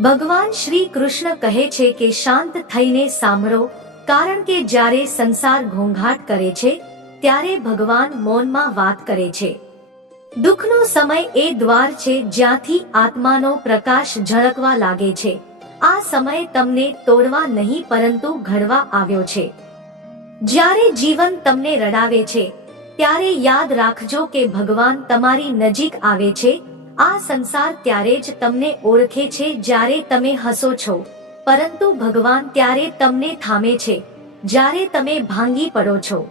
ભગવાન શ્રી કૃષ્ણ કહે છે કે શાંત થઈને સાંભળો, કારણ કે જ્યારે સંસાર ઘોંઘાટ કરે છે, ત્યારે ભગવાન મૌનમાં વાત કરે છે. દુઃખનો સમય એ દ્વાર છે જ્યાંથી આત્માનો પ્રકાશ ઝળકવા લાગે છે. આ સમય તમને તોડવા નહીં પરંતુ ઘડવા આવ્યો છે. જ્યારે જીવન તમને રડાવે છે, ત્યારે યાદ રાખજો કે ભગવાન તમારી નજીક આવે છે આ સંસાર ત્યારે જ તમને ઓળખે છે જ્યારે તમે હસો છો. પરંતુ ભગવાન ત્યારે તમને થામે છે, જ્યારે તમે ભાંગી પડો છો.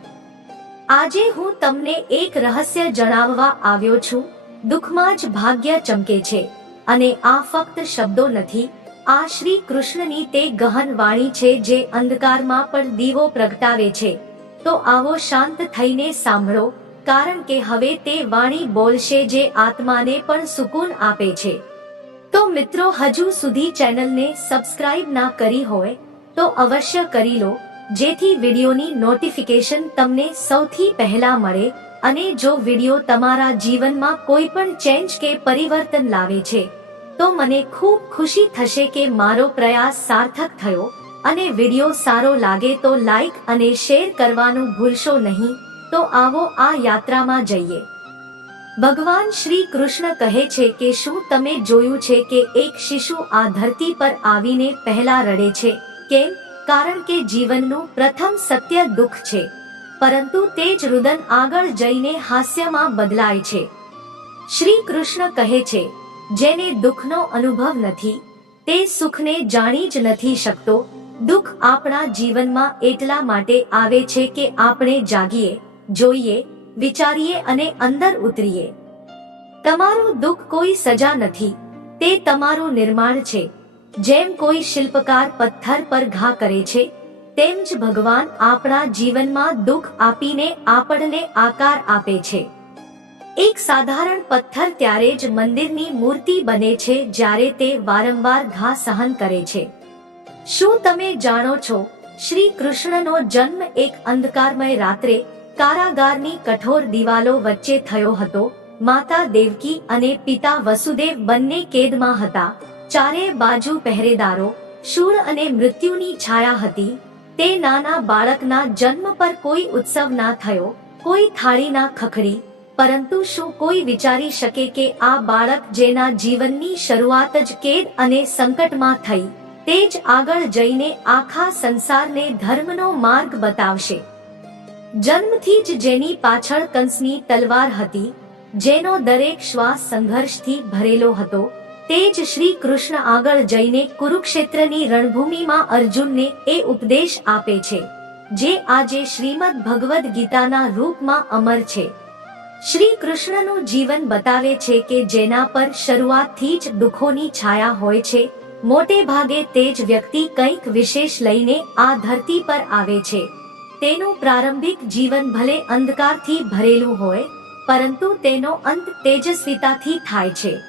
આજે હું તમને એક રહસ્ય જણાવવા આવ્યો છું. દુઃખમાં જ ભાગ્ય ચમકે છે, અને આ ફક્ત શબ્દો નથી. આ શ્રી કૃષ્ણની તે ગહન વાણી છે જે અંધકારમાં પણ દીવો પ્રગટાવે છે. તો આવો શાંત થઈને સાંભળો. કારણ કે હવે તે વાણી બોલશે જે આત્માને પણ સુકૂન આપે છે. તો મિત્રો, હજુ સુધી ચેનલને સબસ્ક્રાઇબ ના કરી હોય, તો અવશ્ય કરી લો, જેથી વિડીયોની નોટિફિકેશન તમને સૌથી પહેલા મળે અને જો વીડિયો તમારા જીવનમાં કોઈ પણ ચેન્જ કે પરિવર્તન લાવે છે, તો મને ખૂબ ખુશી થશે કે મારો પ્રયાસ સાર્થક થયો અને વીડિયો સારો લાગે તો લાઈક અને શેર કરવાનું ભૂલશો નહીં. તો આવો આ યાત્રામાં જઈએ. ભગવાન શ્રી કૃષ્ણ કહે છે કે શું તમે જોયું છે કે એક શિશુ આ ધરતી પર આવીને પહેલા રડે છે? કેમ? કારણ કે જીવનનું પ્રથમ સત્ય દુઃખ છે. પરંતુ તે જ રુદન આગળ જઈને હાસ્યમાં બદલાય છે. શ્રી કૃષ્ણ કહે છે, જેને દુઃખનો અનુભવ નથી, તે સુખને જાણી જ નથી શકતો. દુઃખ આપણા જીવનમાં એટલા માટે આવે છે કે આપણે જાગીએ. જોઈએ, વિચારીએ અને અંદર ઉતરીએ. તમારું દુઃખ કોઈ સજા નથી, તે તમારું નિર્માણ છે. જેમ કોઈ શિલ્પકાર પથ્થર પર ઘા કરે છે, તેમ જ ભગવાન આપણા જીવનમાં દુઃખ આપીને આપણને આકાર આપે છે. એક સાધારણ પથ્થર ત્યારે જ મંદિરની મૂર્તિ બને છે જ્યારે તે વારંવાર ઘા સહન કરે છે. શું તમે જાણો છો, શ્રી કૃષ્ણનો જન્મ એક અંધકારમય રાત્રે કારાગારની કઠોર દિવાલો વચ્ચે થયો હતો. માતા દેવકી અને પિતા વસુદેવ બંને કેદમાં હતા. ચારે બાજુ પહેરેદારો, શૂર અને મૃત્યુની છાયા હતી. તે નાના બાળકના જન્મ પર કોઈ ઉત્સવ ના થયો, કોઈ થાળી ના ખખડી, પરંતુ શું કોઈ વિચારી શકે કે આ બાળક જેના જીવનની શરૂઆત જ કેદ અને સંકટમાં થઈ, તે જ આગળ જઈને આખા સંસારને ધર્મનો માર્ગ બતાવશે. જન્મથી જ જેની પાછળ કંસની તલવાર હતી, જેનો દરેક શ્વાસ સંઘર્ષથી ભરેલો હતો, તે જ શ્રી કૃષ્ણ આગળ જઈને કુરુક્ષેત્રની રણભૂમિમાં અર્જુનને એ ઉપદેશ આપે છે, જે આજે શ્રીમદ ભગવદ્ ગીતાના રૂપમાં અમર છે. શ્રી કૃષ્ણનું જીવન બતાવે છે કે જેના પર શરૂઆતથી જ દુઃખોની છાયા હોય છે, મોટે ભાગે તે જ વ્યક્તિ કંઈક વિશેષ લઈને આ ધરતી પર આવે છે. તેનું પ્રારંભિક જીવન ભલે અંધકારથી ભરેલું હોય, પરંતુ તેનો અંત તેજસ્વીતાથી થાય છે.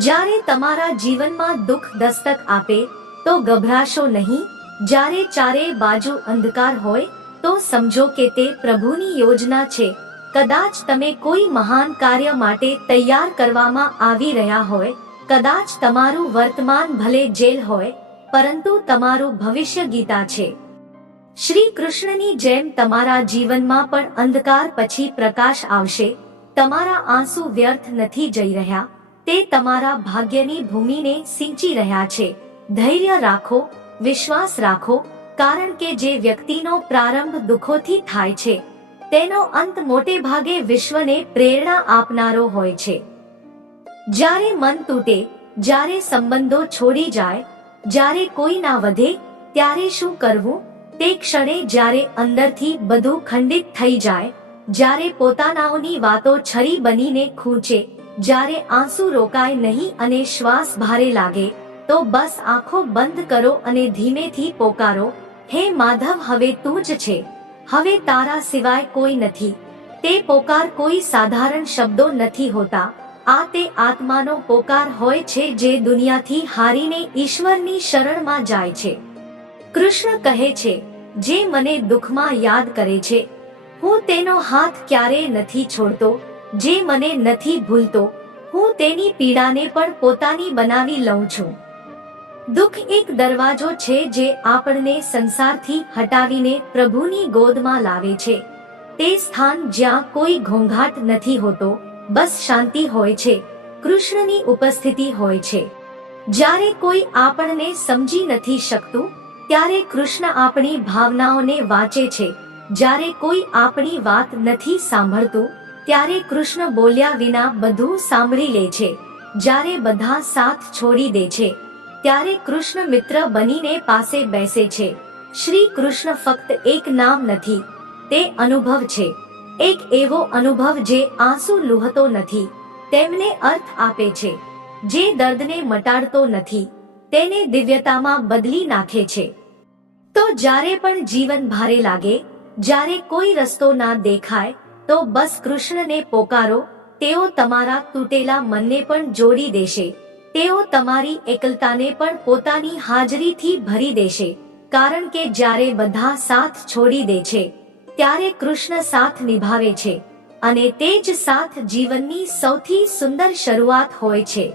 જ્યારે તમારા જીવનમાં દુઃખ દસ્તક આપે, તો ગભરાશો નહીં, જ્યારે ચારે બાજુ અંધકાર હોય, તો સમજો કે તે પ્રભુની યોજના છે. કદાચ તમે કોઈ મહાન કાર્ય માટે તૈયાર કરવામાં આવી રહ્યા હોય, કદાચ તમારું વર્તમાન ભલે જેલ હોય, પરંતુ તમારું ભવિષ્ય ગીતા છે. શ્રી કૃષ્ણની જેમ તમારા જીવનમાં પણ અંધકાર પછી પ્રકાશ આવશે, તમારા આંસુ વ્યર્થ નથી જઈ રહ્યા, તે તમારા ભાગ્યની ભૂમિને સિંચી રહ્યા છે. ધૈર્ય રાખો, વિશ્વાસ રાખો, કારણ કે જે વ્યક્તિનો પ્રારંભ દુઃખોથી થાય છે, તેનો અંત મોટે ભાગે વિશ્વને પ્રેરણા આપનારો હોય છે. જ્યારે મન તૂટે, જ્યારે સંબંધો છોડી જાય, જ્યારે કોઈ ના વધે, ત્યારે શું કરવું? તે ક્ષણે જ્યારે અંદરથી બધું ખંડિત થઈ જાય, જ્યારે પોતાનાઓની વાતો છરી બનીને ખૂંચે, જ્યારે આંસુ રોકાય નહીં અને શ્વાસ ભારે લાગે, તો બસ આંખો બંધ કરો અને ધીમેથી પોકારો, હે માધવ, હવે તું જ છે. હવે તારા સિવાય કોઈ નથી. તે પોકાર કોઈ સાધારણ શબ્દો નથી હોતા. આ તે આત્માનો પોકાર હોય છે જે દુનિયાથી હારીને ઈશ્વરની શરણમાં જાય છે. કૃષ્ણ કહે છે, જે મને દુઃખમાં યાદ કરે છે, હું તેનો હાથ ક્યારેય નથી છોડતો, જે મને નથી ભૂલતો, હું તેની પીડાને પણ પોતાની બનાવી લઉં છું. દુઃખ એક દરવાજો છે જે આપણને સંસારથી હટાવીને પ્રભુની ગોદમાં લાવે છે. તે સ્થાન જ્યાં કોઈ ઘોંઘાટ નથી હોતો, બસ શાંતિ હોય છે, કૃષ્ણની ઉપસ્થિતિ હોય છે. જ્યારે કોઈ આપણને સમજી નથી શકતું ત્યારે કૃષ્ણ આપણી ભાવનાઓને વાંચે છે. જ્યારે કોઈ આપણી વાત નથી સાંભળતું, ત્યારે કૃષ્ણ બોલ્યા વિના બધું સાંભળી લે છે. જ્યારે બધા સાથ છોડી દે છે, ત્યારે કૃષ્ણ મિત્ર બનીને પાસે બેસે છે. શ્રી કૃષ્ણ ફક્ત એક નામ નથી, તે અનુભવ છે. એક એવો અનુભવ જે આંસુ લુહતો નથી, તેમને અર્થ આપે છે. જે દર્દને મટાડતો નથી. તેને દિવ્યતામાં બદલી નાખે છે. તો જ્યારે પણ જીવન ભારે લાગે, જ્યારે કોઈ રસ્તો ના દેખાય, તો બસ કૃષ્ણને પોકારો, તેઓ તમારા તૂટેલા મનને પણ જોડી દેશે. તેઓ તમારી એકલતાને પણ પોતાની હાજરીથી ભરી દેશે, કારણ કે જ્યારે બધા સાથ છોડી દે છે, ત્યારે કૃષ્ણ સાથ નિભાવે છે. અને તે જ સાથ જીવનની સૌથી સુંદર શરૂઆત હોય છે.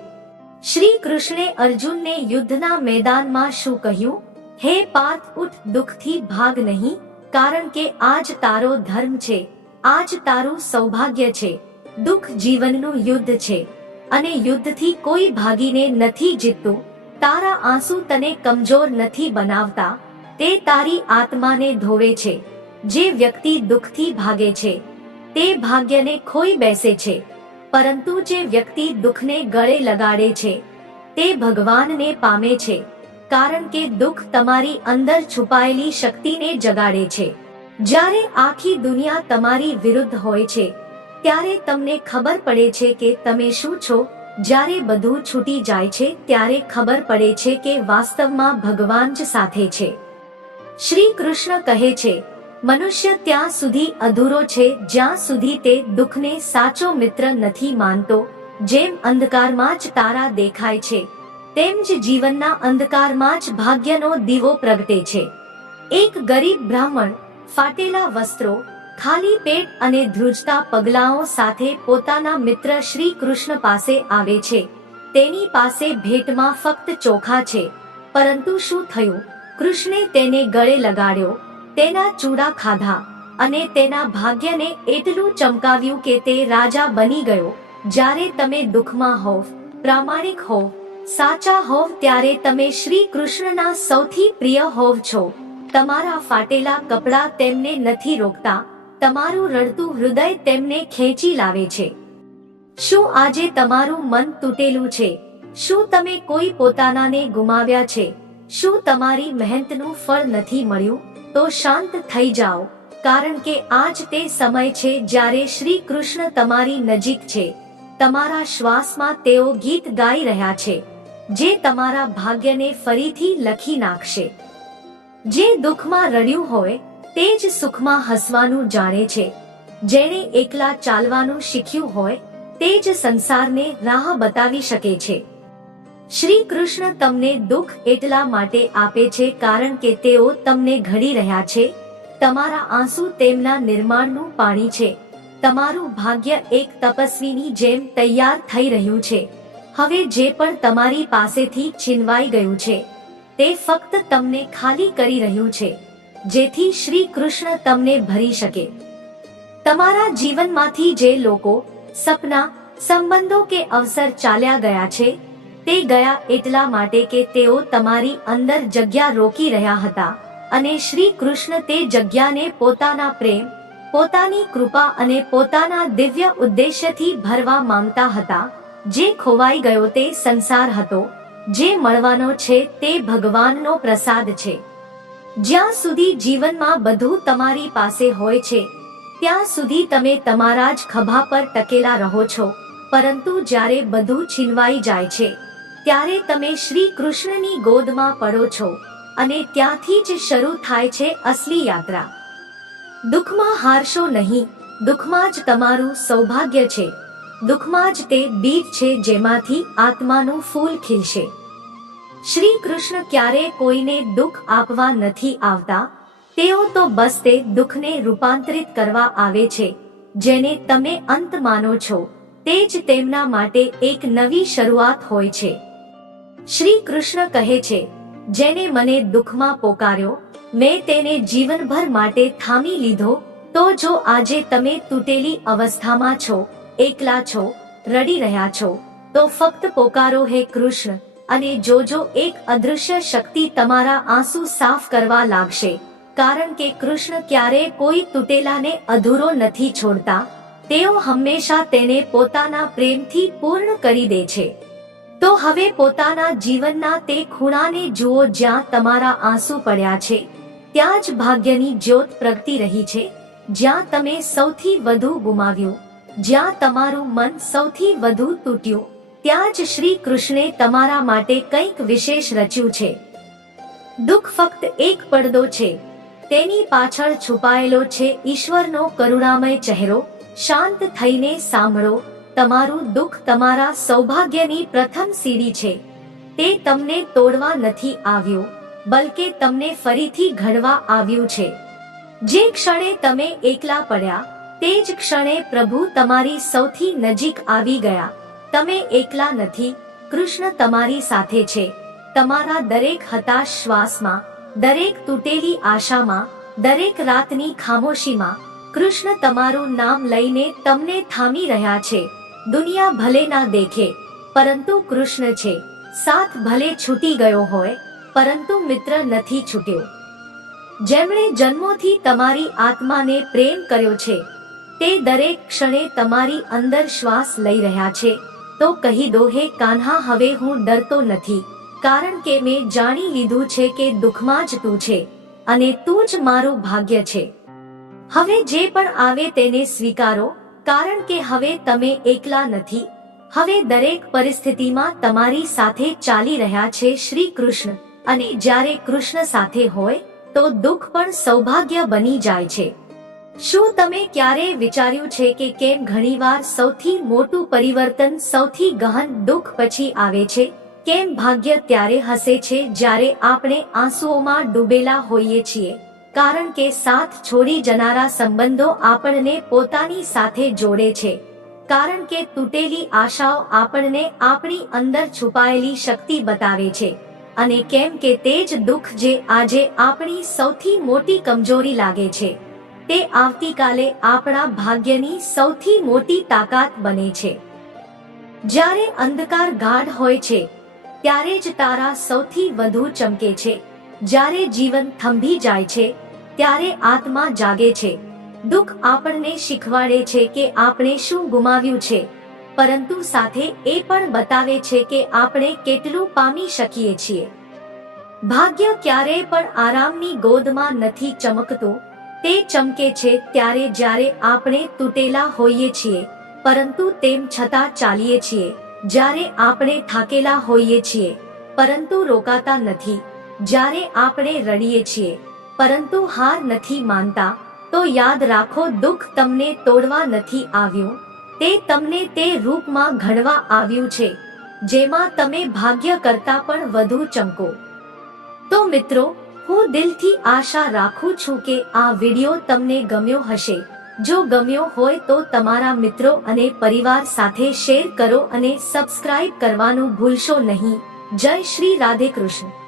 શ્રી કૃષ્ણે અર્જુનને યુદ્ધના મેદાનમાં શું કહ્યું? હે પાર્થ, ઉઠ, દુઃખથી ભાગ નહીં, કારણ કે આજ તારો ધર્મ છે. આજ તારું સૌભાગ્ય છે. દુઃખ જીવનનું યુદ્ધ છે. અને યુદ્ધથી કોઈ ભાગીને નથી જીતતું. તારા આંસુ તને કમજોર નથી બનાવતા. તે તારી આત્માને ધોવે છે. જે વ્યક્તિ દુઃખથી ભાગે છે, તે ભાગ્યને ખોઈ બેસે છે. પરંતુ જે વ્યક્તિ દુઃખને ગળે લગાડે છે, તે ભગવાનને પામે છે, કારણ કે દુઃખ તમારી અંદર છુપાયેલી શક્તિને જગાડે છે. જ્યારે આખી દુનિયા તમારી વિરુદ્ધ હોય છે, ત્યારે તમને ખબર પડે છે કે તમે શું છો. જ્યારે બધું છૂટી જાય છે, ત્યારે ખબર પડે છે કે વાસ્તવમાં ભગવાન જ સાથે છે. શ્રી કૃષ્ણ કહે છે મનુષ્ય ત્યાં સુધી અધૂરો છે, જ્યાં સુધી તે દુઃખને સાચો મિત્ર નથી માનતો, જેમ અંધકારમાં જ તારા દેખાય છે, તેમ જ જીવનના અંધકારમાં જ ભાગ્યનો દીવો પ્રગટે છે. એક ગરીબ બ્રાહ્મણ ફાટેલા વસ્ત્રો, ખાલી પેટ અને ધ્રુજતા પગલાઓ સાથે પોતાના મિત્ર શ્રી કૃષ્ણ પાસે આવે છે. તેની પાસે ભેટમાં ફક્ત ચોખા છે. પરંતુ શું થયું? કૃષ્ણે તેને ગળે લગાડ્યો. તેના ચૂડા ખાધા અને તેના ભાગ્યને એટલું ચમકાવ્યું કે તે રાજા બની ગયો. જ્યારે તમે દુઃખમાં હોવ, પ્રામાણિક હોવ, સાચા હોવ ત્યારે તમે શ્રી કૃષ્ણના સૌથી પ્રિય હોવ છો. તમારા ફાટેલા કપડાં તેમને નથી રોકતા, તમારું રડતું હૃદય તેમને ખેંચી લાવે છે. શું આજે તમારું મન તૂટેલું છે? શું તમે કોઈ પોતાનાને ગુમાવ્યા છે? શું તમારી મહેનતનું ફળ નથી મળ્યું? તો શાંત થઈ જાઓ, કારણ કે આજ તે સમય છે જ્યારે શ્રી કૃષ્ણ તમારી નજીક છે. તમારા શ્વાસમાં તેઓ ગીત ગાઈ રહ્યા છે, જે તમારા ભાગ્યને ફરીથી લખી નાખશે. જે દુઃખમાં રડ્યું હોય, તે જ સુખમાં હસવાનું જાણે છે. જેણે એકલા ચાલવાનું શીખ્યું હોય, તે જ સંસારને રાહ બતાવી શકે છે. શ્રી કૃષ્ણ તમને દુઃખ એટલા માટે આપે છે કારણ કે તેઓ તમને ઘડી રહ્યા છે. તમારા આંસુ તેમના નિર્માણનું પાણી છે. તમારું ભાગ્ય એક તપસ્વીની જેમ તૈયાર થઈ રહ્યું છે. હવે જે પણ તમારી પાસેથી છીનવાઈ ગયું છે, તે ફક્ત તમને ખાલી કરી રહ્યું છે, જેથી શ્રી કૃષ્ણ તમને ભરી શકે. તમારા જીવનમાંથી જે લોકો, સપના, સંબંધો કે અવસર ચાલ્યા ગયા છે તે ગયા એટલા માટે કે તેઓ તમારી અંદર જગ્યા રોકી રહ્યા હતા. અને શ્રી કૃષ્ણ તે જગ્યાને પોતાના પ્રેમ, પોતાની કૃપા અને પોતાના દિવ્ય ઉદ્દેશ્યથી ભરવા માંગતા હતા. જે ખોવાઈ ગયો તે સંસાર હતો. જે મળવાનો છે તે ભગવાનનો પ્રસાદ છે. જ્યાં સુધી જીવનમાં બધું તમારી પાસે હોય છે, ત્યાં સુધી તમે તમારા જ ખભા પર ટકેલા રહો છો, પરંતુ જ્યારે બધું છીનવાઈ જાય છે ત્યારે તમે શ્રી કૃષ્ણની ગોદમાં પડો છો અને ત્યાંથી જ શરૂ થાય છે અસલી યાત્રા. દુઃખમાં હારશો નહીં, દુઃખમાં જ તમારું સૌભાગ્ય છે. દુઃખમાં જ તે બીજ છે જેમાંથી આત્માનું ફૂલ ખીલશે. શ્રી કૃષ્ણ ક્યારે કોઈને દુઃખ આપવા નથી આવતા, તેઓ તો બસ તે દુઃખને રૂપાંતરિત કરવા આવે છે, જેને તમે અંત માનો છો. તે જ તેમના માટે એક નવી શરૂઆત હોય છે. શ્રી કૃષ્ણ કહે છે, જેને મને દુઃખમાં પોકાર્યો, મેં તેને જીવનભર માટે થામી લીધો, તો જો આજે તમે તૂટેલી અવસ્થામાં છો, એકલા છો, રડી રહ્યા છો, તો ફક્ત પોકારો હે કૃષ્ણ, અને જોજો એક અદૃશ્ય શક્તિ તમારા આંસુ સાફ કરવા લાગશે, કારણ કે કૃષ્ણ ક્યારેય કોઈ તૂટેલાને અધૂરો નથી છોડતા, તેઓ હંમેશા તેને પોતાના પ્રેમથી પૂર્ણ કરી દે છે. તો હવે પોતાના જીવનના તે ખૂણાને જુઓ જ્યાં તમારા આંસુ પડ્યા છે. ત્યાં જ ભાગ્યની જ્યોત પ્રગટી રહી છે. જ્યાં તમે સૌથી વધુ ગુમાવ્યું. જ્યાં તમારું મન સૌથી વધુ તૂટ્યું. ત્યાં જ શ્રી કૃષ્ણે તમારા માટે કંઈક વિશેષ રચ્યું છે. દુઃખ ફક્ત એક પડદો છે. તેની પાછળ છુપાયેલો છે ઈશ્વરનો કરુણામય ચહેરો. શાંત થઈને સાંભળો. તમારું દુઃખ તમારા સૌભાગ્યની પ્રથમ સીડી છે. તે તમને તોડવા નથી આવ્યું, બલકે તમને ફરીથી ઘડવા આવ્યું છે. જે ક્ષણે તમે એકલા પડ્યા, તે જ ક્ષણે પ્રભુ તમારી સૌથી નજીક આવી ગયા. તમે એકલા નથી, કૃષ્ણ તમારી સાથે છે. તમારા દરેક હતાશ શ્વાસમાં, દરેક તૂટેલી આશામાં, દરેક રાતની ખામોશીમાં, કૃષ્ણ તમારું નામ લઈને તમને થામી રહ્યા છે. દુનિયા ભલે ના દેખે, પરંતુ કૃષ્ણ છે. સાથ ભલે છૂટી ગયો હોય, પરંતુ મિત્ર નથી છૂટ્યો. જેમણે જન્મોથી તમારી આત્માને પ્રેમ કર્યો છે, તે દરેક ક્ષણે તમારી અંદર શ્વાસ લઈ રહ્યા છે. તો કહી દો, હે કાન્હા, હવે હું ડરતો નથી, કારણ કે મેં જાણી લીધું છે કે દુઃખમાં જ તું છે, અને તું જ મારું ભાગ્ય છે. હવે જે પણ આવે તેને સ્વીકારો કારણ કે હવે તમે એકલા નથી. હવે દરેક પરિસ્થિતિમાં તમારી સાથે ચાલી રહ્યા છે શ્રી કૃષ્ણ. અને જ્યારે કૃષ્ણ સાથે હોય, તો દુઃખ પણ સૌભાગ્ય બની જાય છે. શું તમે ક્યારેય વિચાર્યું છે કે કેમ ઘણીવાર સૌથી મોટું પરિવર્તન, સૌથી ગહન દુઃખ પછી આવે છે? કેમ ભાગ્ય ત્યારે હસે છે જ્યારે આપણે આંસુઓમાં ડૂબેલા હોઈએ છીએ? કારણ કે સાથ છોડી જનારા સંબંધો આપણને પોતાની સાથે જોડે છે. કારણ કે તૂટેલી આશાઓ આપણને આપણી અંદર છુપાયેલી શક્તિ બતાવે છે. અને કેમ કે તે જ દુઃખ જે આજે આપણી સૌથી મોટી કમજોરી લાગે છે. તે આવતીકાલે આપણા ભાગ્યની સૌથી મોટી તાકાત બને છે. જ્યારે અંધકાર ગાઢ હોય છે, ત્યારે જ તારા સૌથી વધુ ચમકે છે. જ્યારે જીવન થંભી જાય છે, ત્યારે આત્મા જાગે છે. દુઃખ આપણને શીખવાડે છે કે આપણે શું ગુમાવ્યું છે, પરંતુ સાથે એ પણ બતાવે છે કે આપણે કેટલું પામી શકીએ છીએ. ભાગ્ય ક્યારેય પણ આરામની ગોદમાં નથી ચમકતું, તે ચમકે છે ત્યારે જ્યારે આપણે તૂટેલા હોઈએ છીએ, પરંતુ તેમ છતાં ચાલીએ છીએ, જ્યારે આપણે થાકેલા હોઈએ છીએ, પરંતુ રોકાતા નથી. જ્યારે આપણે રડીએ છીએ, પરંતુ હાર નથી માનતા, તો યાદ રાખો દુઃખ તમને તોડવા નથી આવ્યું, તે તમને તે રૂપમાં ઘડવા આવ્યું છે, જેમાં તમે ભાગ્ય કરતા પણ વધુ ચમકો. તો મિત્રો, હું દિલથી આશા રાખું છું કે આ વિડિયો તમને ગમ્યો હશે. જો ગમ્યો હોય તો તમારા મિત્રો અને પરિવાર સાથે શેર કરો અને સબસ્ક્રાઇબ કરવાનું ભૂલશો નહીં. જય શ્રી રાધે કૃષ્ણ